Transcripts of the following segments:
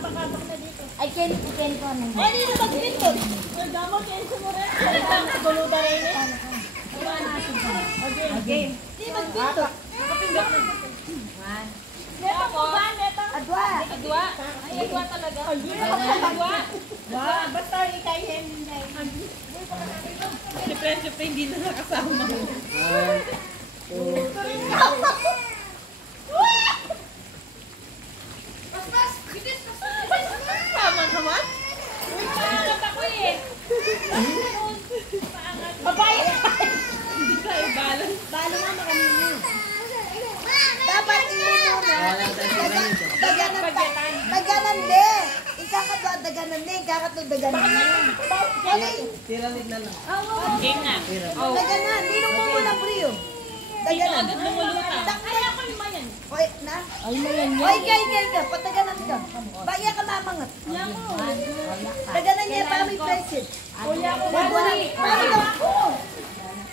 kapak na dito. Ay, Kenny ko ano. Ay, dito mag-pintot. Ay, damo, Kenny mo rin. Ay, buluda rin eh. Okay. Dito mag-pintot. Nakapindot na. One. Neto po ba? Neto? Adwa. Adwa. Ay, adwa talaga. Adwa. Wow. Basta ikay hindi. Siyempre, hindi na nakasama. Tama naman. Paangat ako eh. Paangat. Babae. Hindi tayo balance. Balo nga makanino. Dapat hindi muna. Daganan din. Ikakatwa daganan din. Ikakatwa daganan din. Tiralig na lang. Game na. Daganan. Ninong mo muna, Brio. Daganan. Agad lumuluta. Ay, ako yung mayan. Oy, na? Ay, mayan Oy, kay. Pataganan ka. Baya ka mamangat. Daganan niya para may present. Kuya ko. Para ako.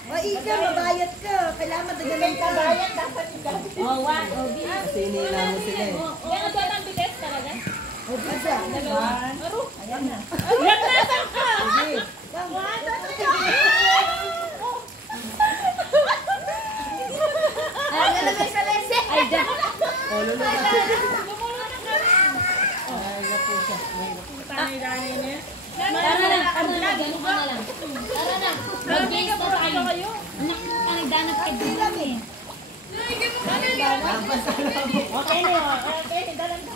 Oy, ika, mabayat ka. Kailangan daganan ka. Bayad dapat ikaw. Oh, one. Kasi inila mo sila eh. Yan ang doon ang bilis talaga. Isa. Dalawa. Aro. Ayan na. Yan nasan ka. Ay, nalagay sa lese. Ay, dyan. Polo na lang. Lumulunod na rin. Ay, gapo siya. Tani-dani niya. Tara na, ganun ka na lang. Tara na, mag-gaze na tayo. Anak, nagdanap kay Dila eh. Okay na. Okay, dalan ka.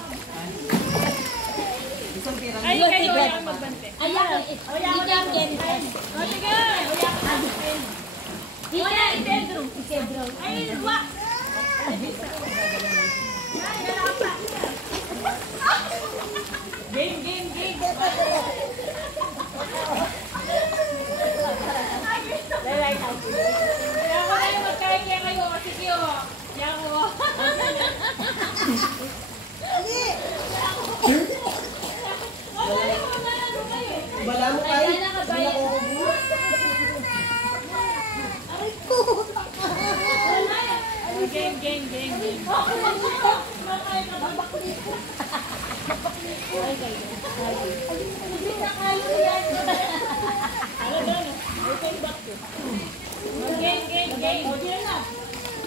Isang pirang. Ay, kayo yung magbante. Ay, ako, ikaw, Jennifer. O, sige. Ika, Pedro. Pedro. Ay, wa. Game. Lalay na. Kaya ko na yung magkain kaya kayo. Sige o. Kaya ko. Ali! Bala mo kayo. Ay, ka ba yan? Aray ko! Game. Game.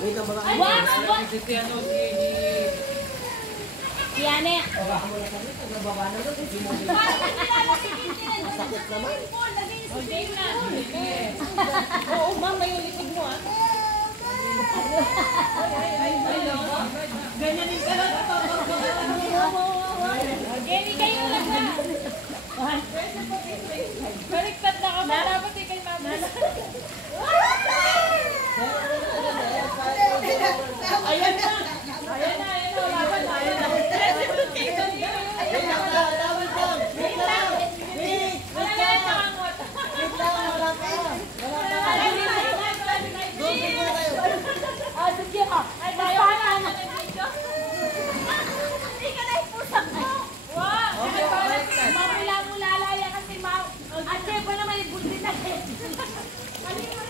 Wait, ang baka. What? Yan eh. Nagbaba na doon. Sakit naman. Game na. Oo, ma'am, may ulitig mo ah. Ganyanin ka lang. Game, kayo lang na. Baliktad na ka ba? Dapat ikay mama. Ayan na. Laban na. Ayan na.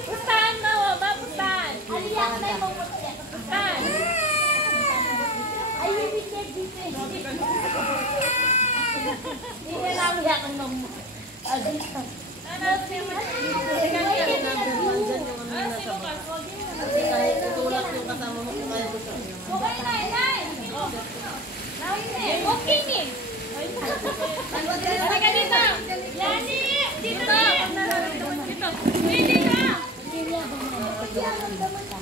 Pustahan mo, ba? Pustahan. Aliyak na yung mga Pustahan. ay, hindi dito eh. Hindi na ako yakang mga Kahit tutulak yung kasama mo kung kaya gusto. Okay na, inay. Okay ni. Halika dito. Yani, dito. Dito. Dito.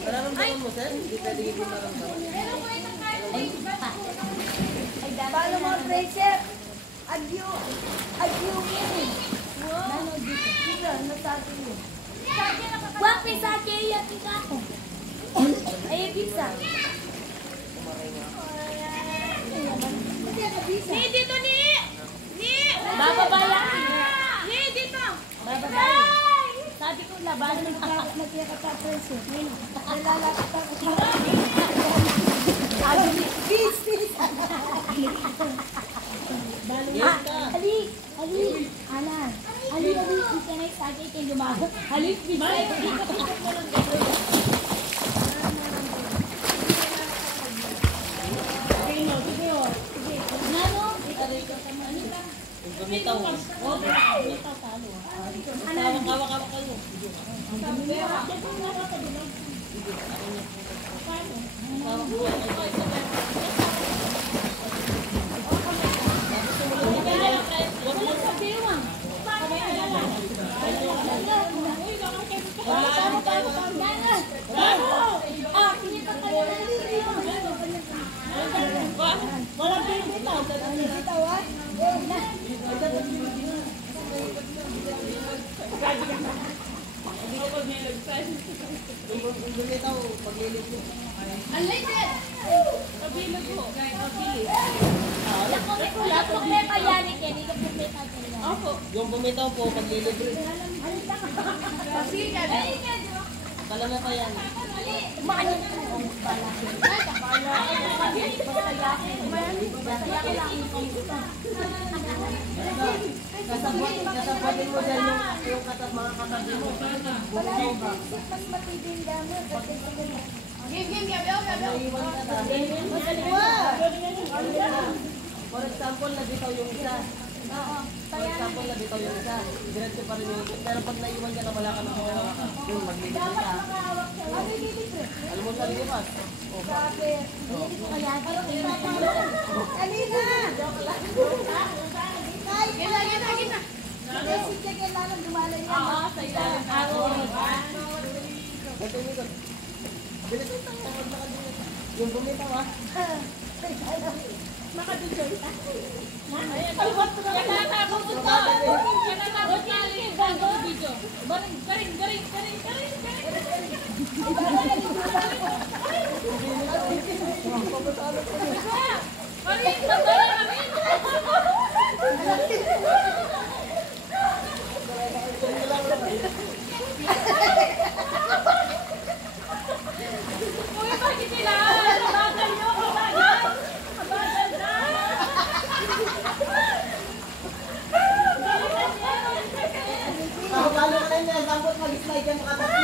Nararamdaman mo, sir? Hindi ka di ko maramdaman. paano mga bracer? Agyo yun. Ano dito? Dito, nasabi mo. Wapi sa kaya tika ko. Ay, pizza. Ni, dito ni. Ni. Bababala. Ni, dito. Bababala. Sabi ko, labanan ng nagkakatapos. Nalalakot ako. Business. Ali. Alan. Ali, isa na isagay kayo lumago. Ali, Nano? Yung bumitaw. Oh, bumitaw talo. Kawak-kawak kayo. Walang sabiwan. Ah, kinita kayo na walang bibitaw. Bibitaw ah. Yung bumitaw, paglilit nyo. Wala problema yan eh. Hindi ka problema dyan. Yung bumitaw po, paglilibre. Kala mo pa yan. Maano ko pala. Kasabutin mo dyan yung mga katabi mo. Bumitaw ba? Naiwan ka na. For example, nabitaw yung isa. For example, nabitaw yung isa. Diretso pa rin yung isa. Pero pag naiwan ka na, wala ka na kawawa ka. Yung maglilibre ka. Alam mo sa lipas. Ito yung ito. Bilis yung tangkad nakadilit. Yung bumitaw ah. Lalo ka na yun, dapat mag-slide ka makatabi.